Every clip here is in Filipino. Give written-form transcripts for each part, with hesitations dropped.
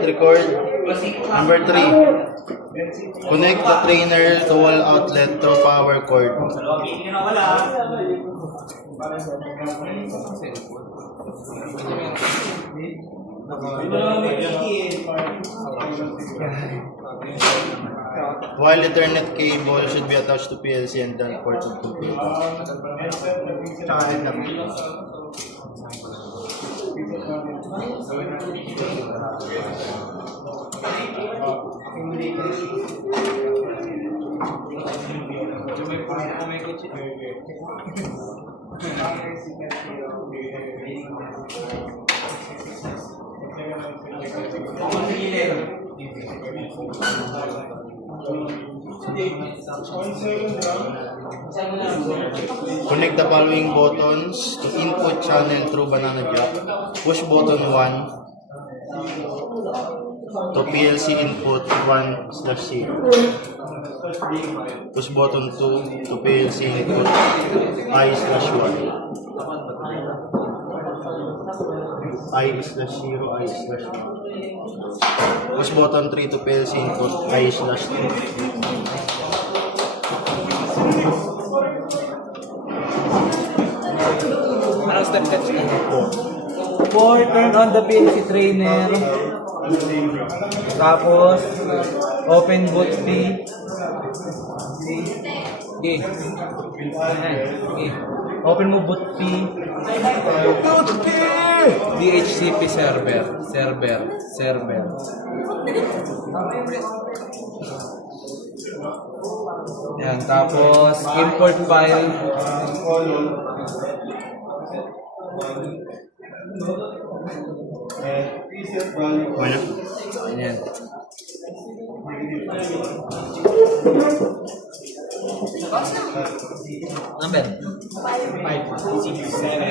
Hit record. Number 3. Connect the trainer to wall outlet through power cord. While Ethernet cable should be attached to PLC and then ported to PLC. Connect the following buttons to input channel through banana jack. Push button 1 to PLC input 1/0. Push button 2 to PLC input I/1. I/0, I/1. Push button 3 to PLC input I/2. Anong step steps na? 4, turn on the PLC trainer. Tapos, open boot P. Open mo boot P. DHCP server. Yan, tapos import file. Ayan. Number 5.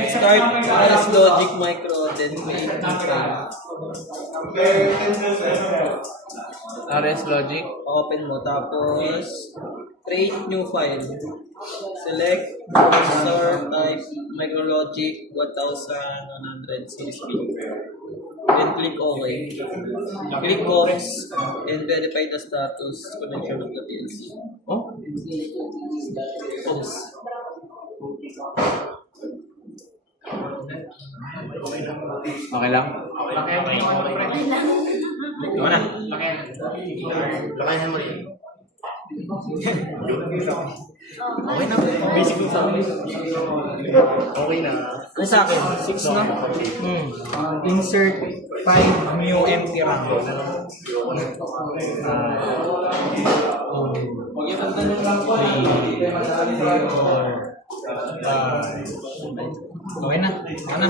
Start RS Logic Micro, then create new file. RS Logic, open mo, tapos create new file. Select source type MicroLogic 1100 CSP. Then click OK. Click COMS and verify the status connection of the PLC. Oh? COMS. Okay lang? Ikaw na. Lakayan mo rin. Okay na. Basic mo sa akin. Okay na. Ano sa akin? 6 na? Insert 5 mu empty RAM. Okay na. Ano?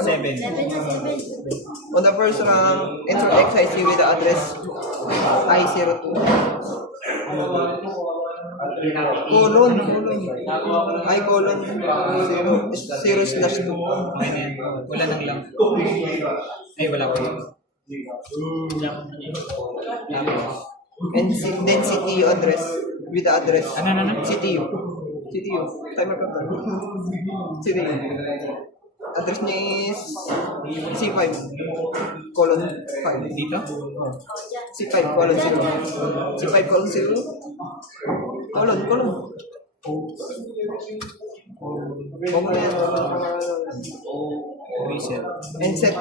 Seven. On the first RAM, enter XIC with the address I02. Colon. I colon 0/2. Wala nang lang. Ay, wala ko. And then CTU address with the address. Ano? CTU. Timer pa ba? CTU. Address niya is C5 colon 5. Dito? C5 colon 0. C5 colon 0. Colon. Common yan. Reset. And set.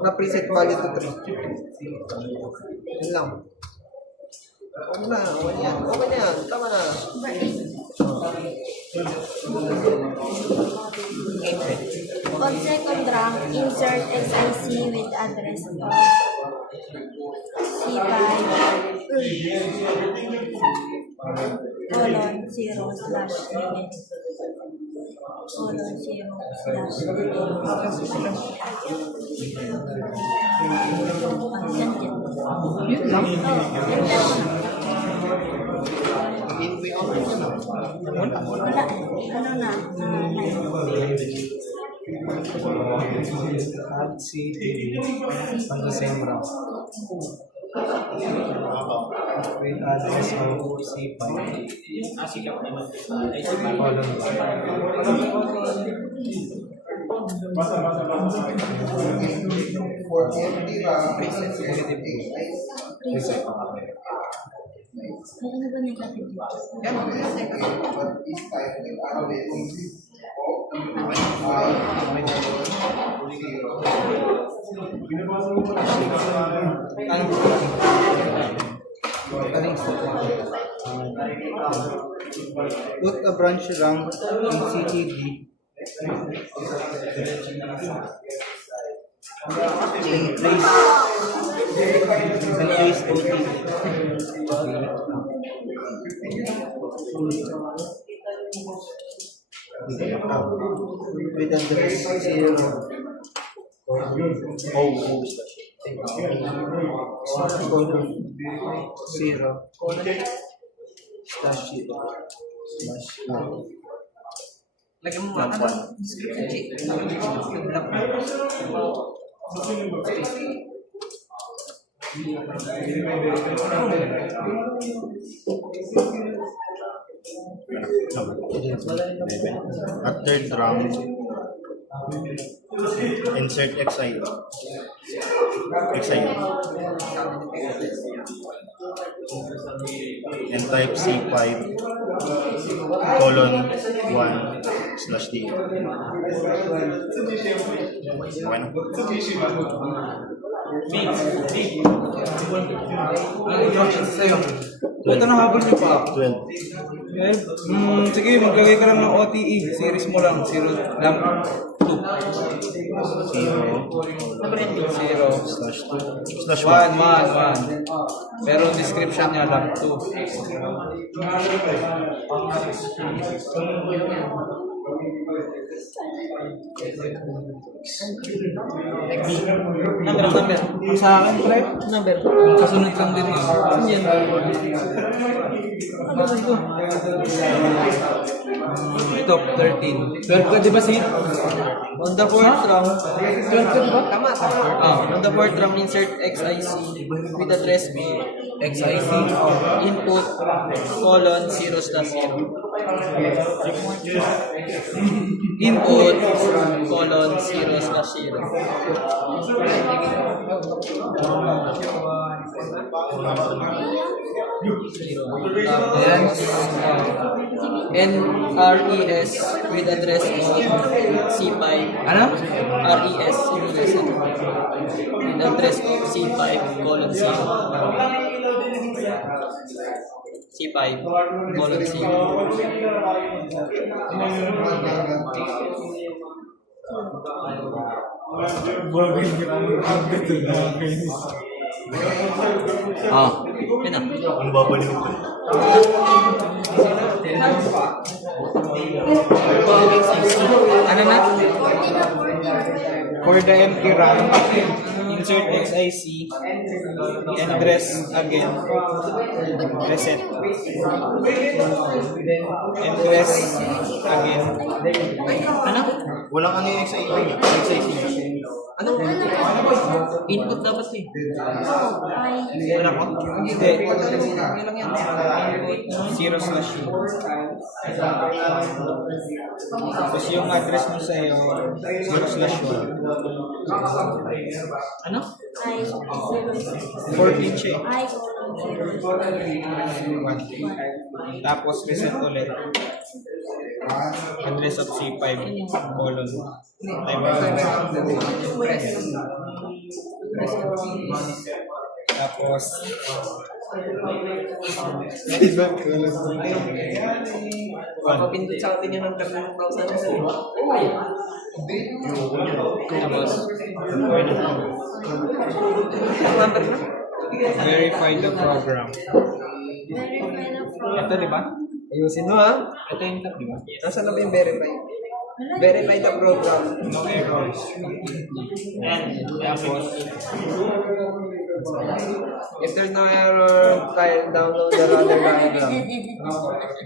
Na-preset value to 3. Yun lang. Okay na yan. Tama na. On second RAM, insert XIC with address of C5 colon 0/3 colon 0/. Yun lang. Wala. Ano na? On the same route. With address of C5. Sikap naman. Colon. For empty RAM, preset negative. Ano ba negative? Yan, negative. But this time, Put a branch lang ACTG. Replace OT. With address 0. Oh, zero. slash 0. Lagyan mo ano? Description sheet. Yung black na. At third drum, insert XIO. And type C5 colon 1 slash D. Okay na? Ito na habol niyo pa. 12. Sige, maglagay ka lang ng OTE. Series mo lang. 0 lang. 2. 0 0. slash 2 slash 1, 1. 1. Pero description niya lang 2. Number. Sa akin, pre. Number. Kasunod lang din yun. Saan yan? Ano ba ito? Ito, 13. 12 ka, di ba, Sid? On the fourth round, 12 ka, di ba? Tama. on the fourth round, insert XIC with address B. XIC. Input, colon, 0 slash 0. Input, colon, 0 slash 0. Ayan. NRES with address of C5. Ano? RES with address of C5 colon 0. C5 colon 0. Yun na. Ang babalik ko. Ano na? 14 na 14. For the empty RAM, insert XIC, address again, reset, address again. Ano? Walang ano yung XIO niya. XIC niya. Ano? Input dapat eh. Ay, Wala ko? Hindi, Yun lang yan. 0 slash 2. Tapos yung address mo sa'yo, 0 slash 1. Ano? ay, 0. 14 siya eh. Ay, colon 0. 1. Tapos reset ulit. Address of C5 colon. Tapos Papapindot sa atin yung number ng browser. Tapos Number na? verify the program. Verify na from. Ito, di ba? Ayusin mo ha. Ito yung tab, di ba? Nasaan na ba yung verify? Verify the program. No errors. And tapos If there's no error, download the other diagram.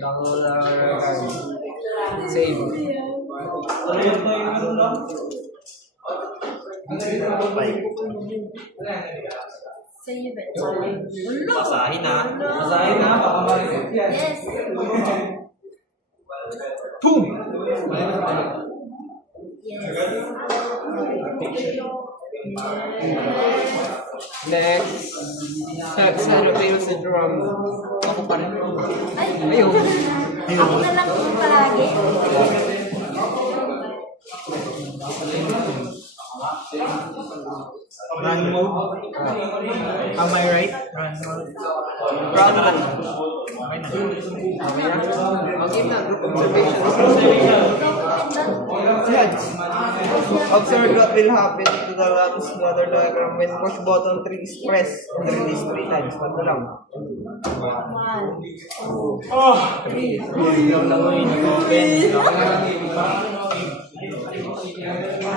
Download the other diagram. Save. Save it. Basahin na. basahin na. Yes. Boom! Next. Cerebral syndrome. Ako pa rin. Ay, Ayun. ako na lang po palagi. Run mode. Am I right? Run mode. Brown man. Okay na. Ang game na, group observation. Observe what will happen to the lungs bladder diagram when push button 3 is pressed and release 3 times. Pag lang. 1, 2, Ikaw lang yung nag-open.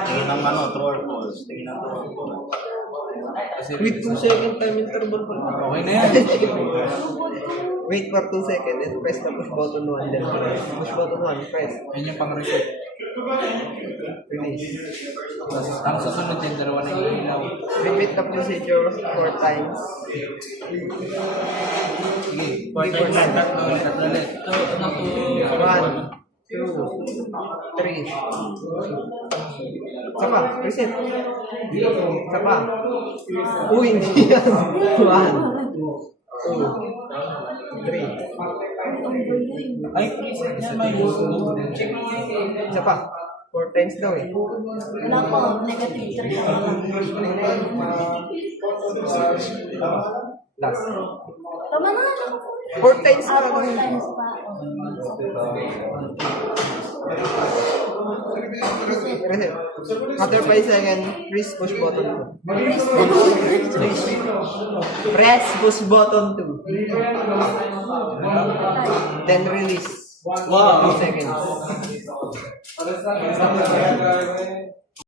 Tingin ng ano, true or false. Tingin ng true or false. With 2 second time interval pa lang. Okay na yan. Wait for 2 seconds and press the push button 1 then press. Push button 1, press. Yan yung pang-reset. Release. Tapos ang susunod din, dalawa na ilaw. Repeat the procedure 4 times. Sige. Tatlo ulit. Tatlo ulit. 1, 2, 3. Isa pa, reset. Isa pa. Uy, hindi yan. 1, 2, 3. Ay, yan may gusto. Isa pa. 4 times daw eh. wala po, negative 3 Last. Tama na, 4 times ah, pa. 4 times pa. Reset. After 5 seconds, press push button 2. Press push button 2. Then release. Wow. 2 seconds.